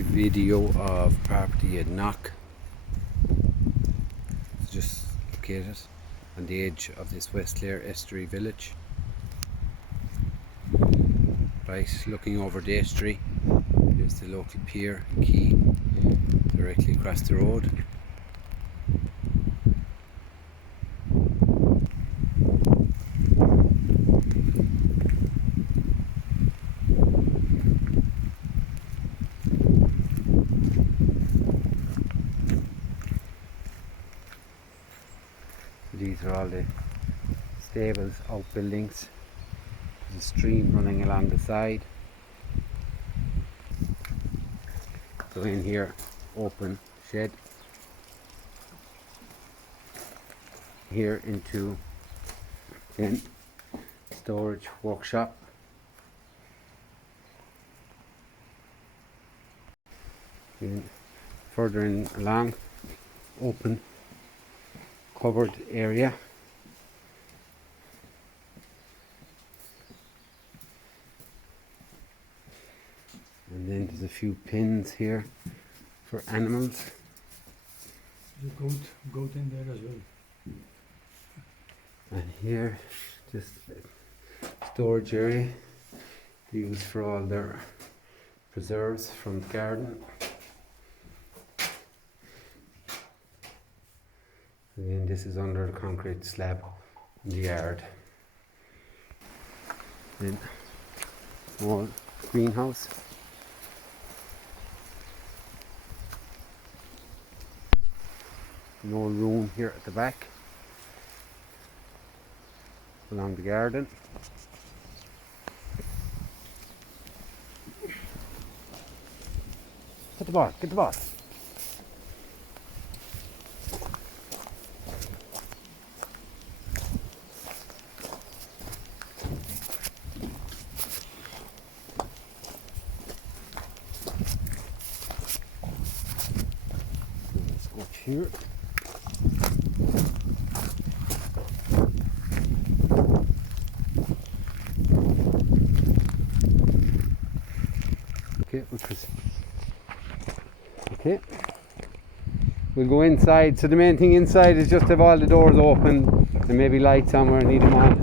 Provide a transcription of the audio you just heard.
video of property at Knock. It's just located on the edge of this Shannon Estuary village. Right, looking over the estuary, there's the local pier and quay directly across the road. These are all the stables, outbuildings. There's a stream running along the side. So in here, open shed. Here into then storage workshop. Then further in along, open covered area. And then there's a few pens here for animals. There's a goat in there as well. And here, just storage area used for all their preserves from the garden. And then this is under the concrete slab in the yard. Then small greenhouse. No room here at the back along the garden. Get the ball, get the ball. Let's go here. Okay, we'll go inside. So the main thing inside is just have all the doors open and maybe lights on where I need them on,